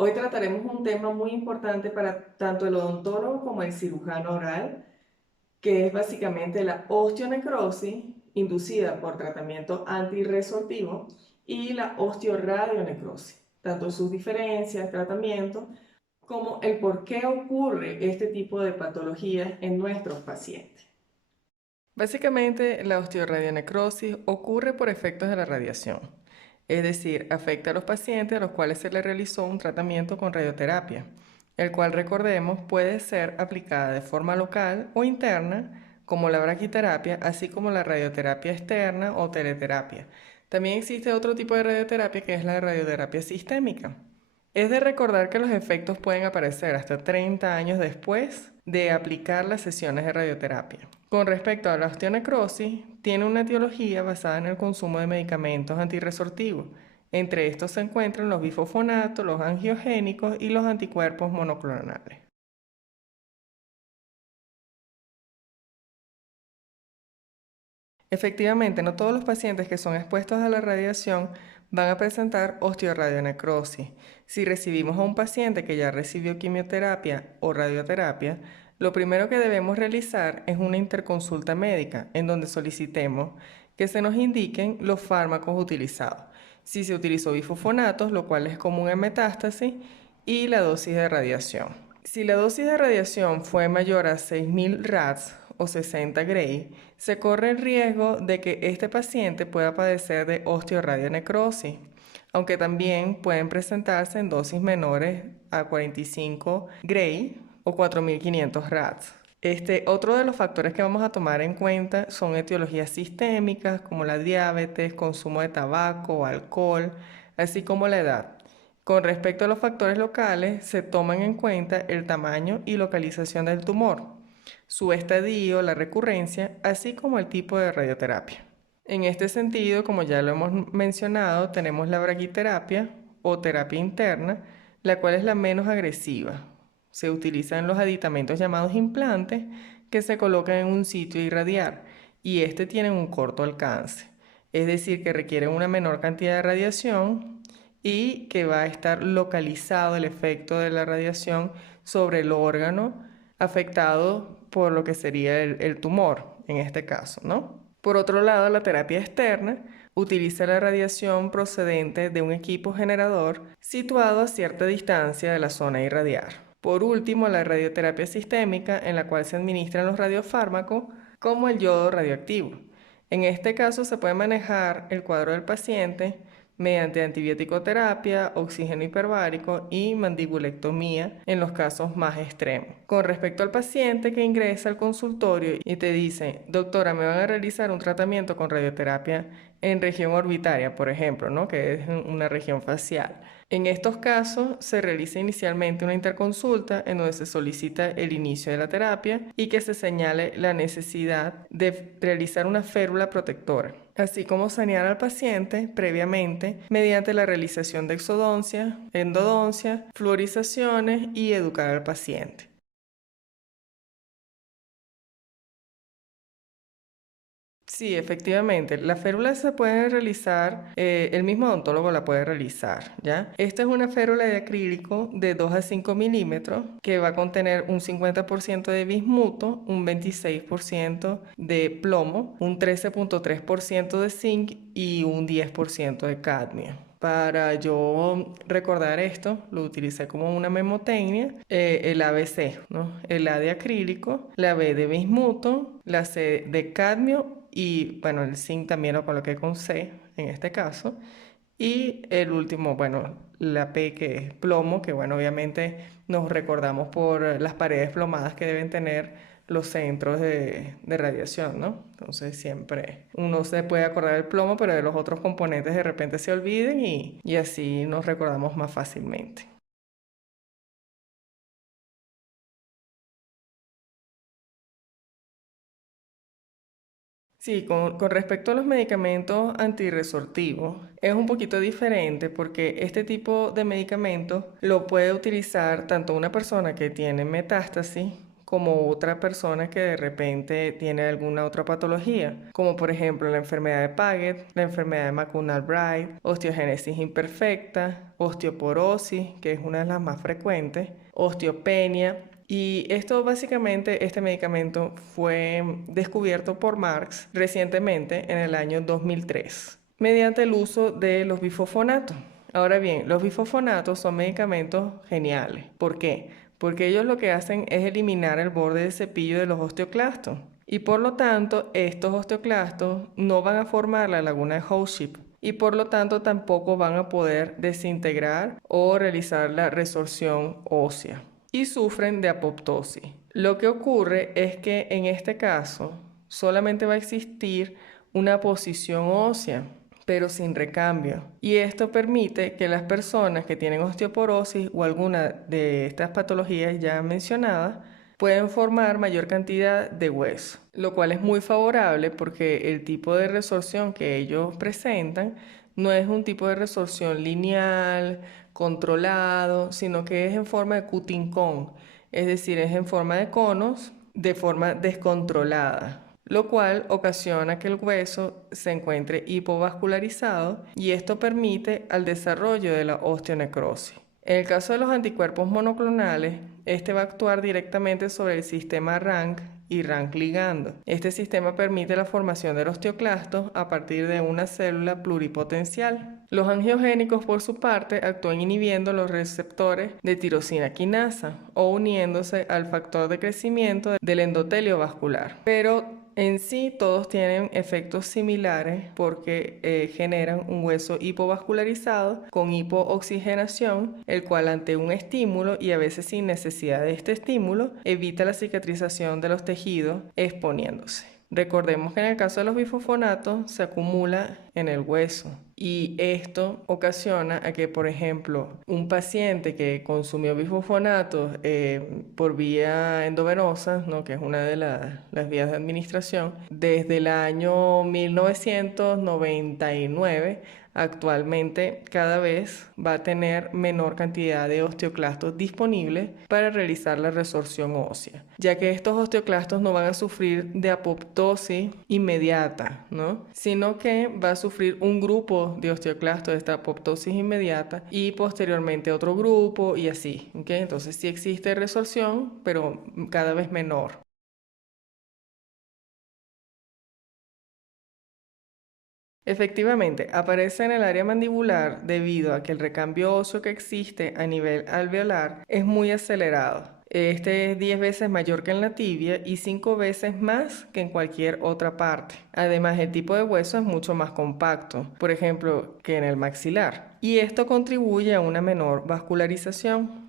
Hoy trataremos un tema muy importante para tanto el odontólogo como el cirujano oral, que es básicamente la osteonecrosis inducida por tratamiento antirresortivo y la osteoradionecrosis, tanto sus diferencias, tratamientos, como el por qué ocurre este tipo de patologías en nuestros pacientes. Básicamente, la osteoradionecrosis ocurre por efectos de la radiación, es decir, afecta a los pacientes a los cuales se les realizó un tratamiento con radioterapia, el cual, recordemos, puede ser aplicada de forma local o interna, como la braquiterapia, así como la radioterapia externa o teleterapia. También existe otro tipo de radioterapia que es la radioterapia sistémica. Es de recordar que los efectos pueden aparecer hasta 30 años después de aplicar las sesiones de radioterapia. Con respecto a la osteonecrosis, tiene una etiología basada en el consumo de medicamentos antirresortivos. Entre estos se encuentran los bifosfonatos, los angiogénicos y los anticuerpos monoclonales. Efectivamente, no todos los pacientes que son expuestos a la radiación van a presentar osteoradionecrosis. Si recibimos a un paciente que ya recibió quimioterapia o radioterapia, lo primero que debemos realizar es una interconsulta médica en donde solicitemos que se nos indiquen los fármacos utilizados. Si se utilizó bifosfonatos, lo cual es común en metástasis, y la dosis de radiación. Si la dosis de radiación fue mayor a 6.000 rads o 60 Gray, se corre el riesgo de que este paciente pueda padecer de osteoradionecrosis, aunque también pueden presentarse en dosis menores a 45 Gray o 4.500 rads. Otro de los factores que vamos a tomar en cuenta son etiologías sistémicas como la diabetes, consumo de tabaco o alcohol, así como la edad. Con respecto a los factores locales, se toman en cuenta el tamaño y localización del tumor, su estadio, la recurrencia, así como el tipo de radioterapia. En este sentido, como ya lo hemos mencionado, tenemos la braquiterapia o terapia interna, la cual es la menos agresiva. Se utilizan los aditamentos llamados implantes que se colocan en un sitio a irradiar y tienen un corto alcance, es decir, que requieren una menor cantidad de radiación y que va a estar localizado el efecto de la radiación sobre el órgano afectado por lo que sería el tumor, en este caso, ¿no? Por otro lado, la terapia externa utiliza la radiación procedente de un equipo generador situado a cierta distancia de la zona a irradiar. Por último, la radioterapia sistémica, en la cual se administran los radiofármacos, como el yodo radioactivo. En este caso se puede manejar el cuadro del paciente mediante antibiótico terapia, oxígeno hiperbárico y mandibulectomía en los casos más extremos. Con respecto al paciente que ingresa al consultorio y te dice, doctora, me van a realizar un tratamiento con radioterapia en región orbitaria, por ejemplo, ¿no? Que es una región facial. En estos casos se realiza inicialmente una interconsulta en donde se solicita el inicio de la terapia y que se señale la necesidad de realizar una férula protectora, así como sanear al paciente previamente mediante la realización de exodoncia, endodoncia, fluorizaciones y educar al paciente. Sí, efectivamente. Las férulas se pueden realizar, el mismo odontólogo la puede realizar, ¿ya? Esta es una férula de acrílico de 2 a 5 milímetros que va a contener un 50% de bismuto, un 26% de plomo, un 13,3% de zinc y un 10% de cadmio. Para yo recordar esto, lo utilicé como una memotecnia, el ABC, ¿no? El A de acrílico, la B de bismuto, la C de cadmio y, bueno, el zinc también lo coloqué con C en este caso. Y el último, bueno, la P que es plomo, que bueno, obviamente nos recordamos por las paredes plomadas que deben tener los centros de radiación, ¿no? Entonces siempre uno se puede acordar del plomo, pero de los otros componentes de repente se olviden y así nos recordamos más fácilmente. Sí, con respecto a los medicamentos antirresortivos, es un poquito diferente porque este tipo de medicamento lo puede utilizar tanto una persona que tiene metástasis como otra persona que de repente tiene alguna otra patología, como por ejemplo la enfermedad de Paget, la enfermedad de McCune-Albright, osteogénesis imperfecta, osteoporosis, que es una de las más frecuentes, osteopenia. Y esto básicamente, este medicamento fue descubierto por Marx recientemente en el año 2003 mediante el uso de los bifosfonatos. Ahora bien, los bifosfonatos son medicamentos geniales. ¿Por qué? Porque ellos lo que hacen es eliminar el borde de cepillo de los osteoclastos. Y por lo tanto, estos osteoclastos no van a formar la laguna de Howship. Y por lo tanto tampoco van a poder desintegrar o realizar la resorción ósea. Y sufren de apoptosis. Lo que ocurre es que en este caso solamente va a existir una posición ósea, pero sin recambio. Y esto permite que las personas que tienen osteoporosis o alguna de estas patologías ya mencionadas pueden formar mayor cantidad de hueso, lo cual es muy favorable porque el tipo de resorción que ellos presentan no es un tipo de resorción lineal, controlado, sino que es en forma de cutting cone, es decir, es en forma de conos de forma descontrolada, lo cual ocasiona que el hueso se encuentre hipovascularizado y esto permite al desarrollo de la osteonecrosis. En el caso de los anticuerpos monoclonales, este va a actuar directamente sobre el sistema RANK y RANK ligando. Este sistema permite la formación de osteoclastos a partir de una célula pluripotencial. Los angiogénicos, por su parte, actúan inhibiendo los receptores de tirosina quinasa o uniéndose al factor de crecimiento del endotelio vascular. Pero en sí, todos tienen efectos similares porque generan un hueso hipovascularizado con hipooxigenación, el cual ante un estímulo y a veces sin necesidad de este estímulo, evita la cicatrización de los tejidos exponiéndose. Recordemos que en el caso de los bifosfonatos se acumula en el hueso y esto ocasiona a que, por ejemplo, un paciente que consumió bifosfonatos por vía endovenosa, ¿no?, que es una de las vías de administración, desde el año 1999 actualmente cada vez va a tener menor cantidad de osteoclastos disponibles para realizar la resorción ósea, ya que estos osteoclastos no van a sufrir de apoptosis inmediata, ¿no?, sino que va a sufrir un grupo de osteoclastos de esta apoptosis inmediata y posteriormente otro grupo y así, ¿ok? Entonces sí existe resorción, pero cada vez menor. Efectivamente, aparece en el área mandibular debido a que el recambio óseo que existe a nivel alveolar es muy acelerado. Este es 10 veces mayor que en la tibia y 5 veces más que en cualquier otra parte. Además, el tipo de hueso es mucho más compacto, por ejemplo, que en el maxilar. Y esto contribuye a una menor vascularización.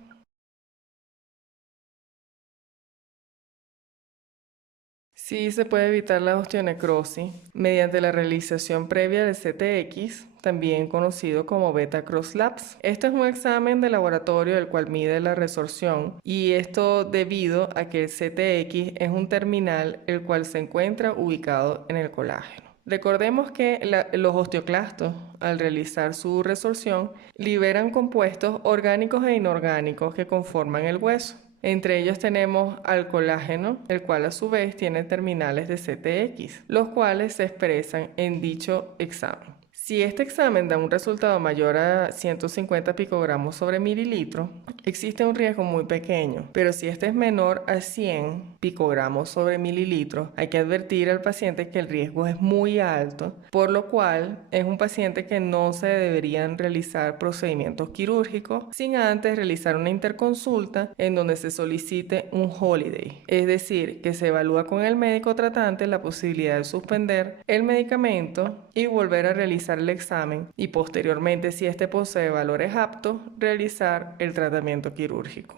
Sí, se puede evitar la osteonecrosis mediante la realización previa del CTX, también conocido como Beta Cross Labs. Este es un examen de laboratorio el cual mide la resorción y esto debido a que el CTX es un terminal el cual se encuentra ubicado en el colágeno. Recordemos que los osteoclastos, al realizar su resorción, liberan compuestos orgánicos e inorgánicos que conforman el hueso. Entre ellos tenemos al colágeno, el cual a su vez tiene terminales de CTX, los cuales se expresan en dicho examen. Si este examen da un resultado mayor a 150 picogramos sobre mililitro, existe un riesgo muy pequeño, pero si este es menor a 100 picogramos sobre mililitro, hay que advertir al paciente que el riesgo es muy alto, por lo cual es un paciente que no se deberían realizar procedimientos quirúrgicos sin antes realizar una interconsulta en donde se solicite un holiday, es decir, que se evalúa con el médico tratante la posibilidad de suspender el medicamento y volver a realizar el examen y posteriormente, si este posee valores aptos, realizar el tratamiento quirúrgico.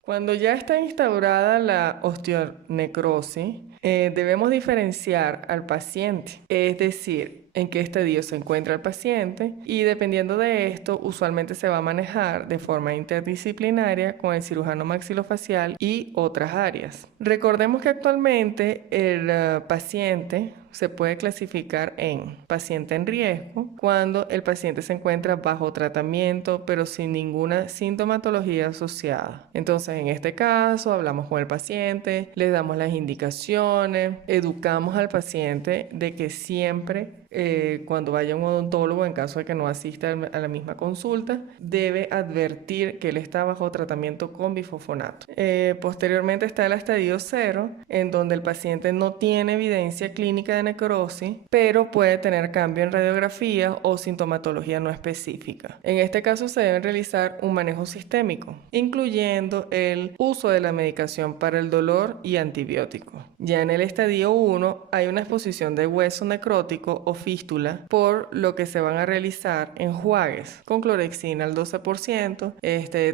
Cuando ya está instaurada la osteonecrosis, debemos diferenciar al paciente, es decir, en qué estadio se encuentra el paciente y dependiendo de esto, usualmente se va a manejar de forma interdisciplinaria con el cirujano maxilofacial y otras áreas. Recordemos que actualmente el paciente se puede clasificar en paciente en riesgo, cuando el paciente se encuentra bajo tratamiento pero sin ninguna sintomatología asociada. Entonces, en este caso, hablamos con el paciente, le damos las indicaciones, educamos al paciente de que siempre cuando vaya a un odontólogo, en caso de que no asista a la misma consulta, debe advertir que él está bajo tratamiento con bifosfonato. Posteriormente está el estadio 0, en donde el paciente no tiene evidencia clínica de necrosis, pero puede tener cambio en radiografía o sintomatología no específica. En este caso se debe realizar un manejo sistémico, incluyendo el uso de la medicación para el dolor y antibióticos. Ya en el estadio 1 hay una exposición de hueso necrótico o fístula, por lo que se van a realizar enjuagues con clorexina al 12%.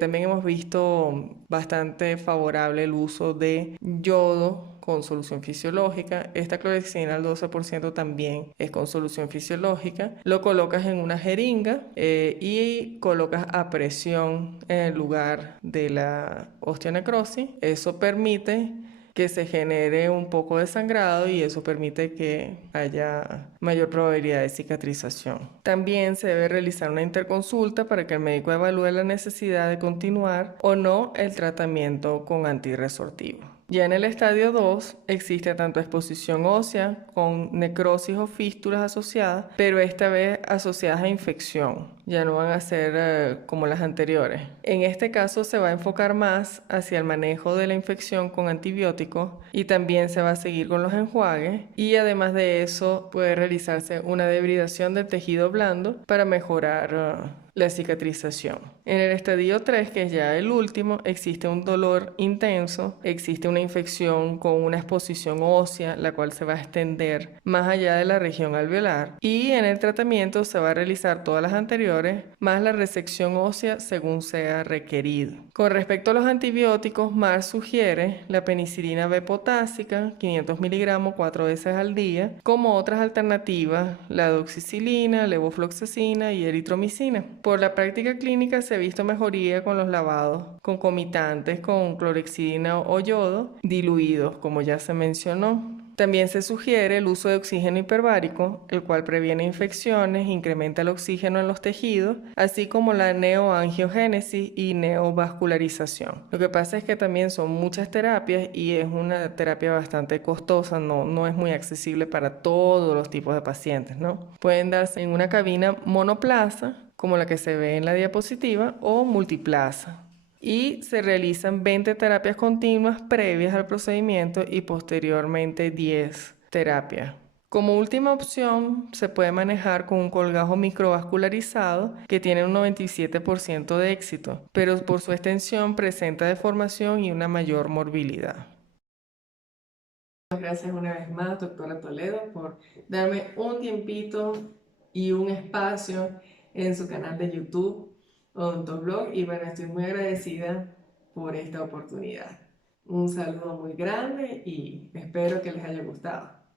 También hemos visto bastante favorable el uso de yodo con solución fisiológica. Esta clorexina al 12% también es con solución fisiológica. Lo colocas en una jeringa y colocas a presión en el lugar de la osteonecrosis. Eso permite que se genere un poco de sangrado y eso permite que haya mayor probabilidad de cicatrización. También se debe realizar una interconsulta para que el médico evalúe la necesidad de continuar o no el tratamiento con antirresortivo. Ya en el estadio 2 existe tanto exposición ósea con necrosis o fístulas asociadas, pero esta vez asociadas a infección. Ya no van a ser como las anteriores. En este caso se va a enfocar más hacia el manejo de la infección con antibióticos y también se va a seguir con los enjuagues, y además de eso puede realizarse una debridación del tejido blando para mejorar la cicatrización. En el estadio 3, que es ya el último, existe un dolor intenso, existe una infección con una exposición ósea, la cual se va a extender más allá de la región alveolar, y en el tratamiento se va a realizar todas las anteriores, más la resección ósea según sea requerido. Con respecto a los antibióticos, Mar sugiere la penicilina B potásica, 500 miligramos 4 veces al día, como otras alternativas, la doxicilina, levofloxacina y eritromicina. Por la práctica clínica se ha visto mejoría con los lavados concomitantes con clorexidina o yodo diluidos, como ya se mencionó. También se sugiere el uso de oxígeno hiperbárico, el cual previene infecciones, incrementa el oxígeno en los tejidos, así como la neoangiogénesis y neovascularización. Lo que pasa es que también son muchas terapias y es una terapia bastante costosa, no es muy accesible para todos los tipos de pacientes, ¿no? Pueden darse en una cabina monoplaza, como la que se ve en la diapositiva, o multiplaza. Y se realizan 20 terapias continuas previas al procedimiento y posteriormente 10 terapias. Como última opción, se puede manejar con un colgajo microvascularizado que tiene un 97% de éxito, pero por su extensión presenta deformación y una mayor morbilidad. Muchas gracias una vez más, doctora Toledo, por darme un tiempito y un espacio en su canal de YouTube, Odontoblog, y bueno, estoy muy agradecida por esta oportunidad. Un saludo muy grande y espero que les haya gustado.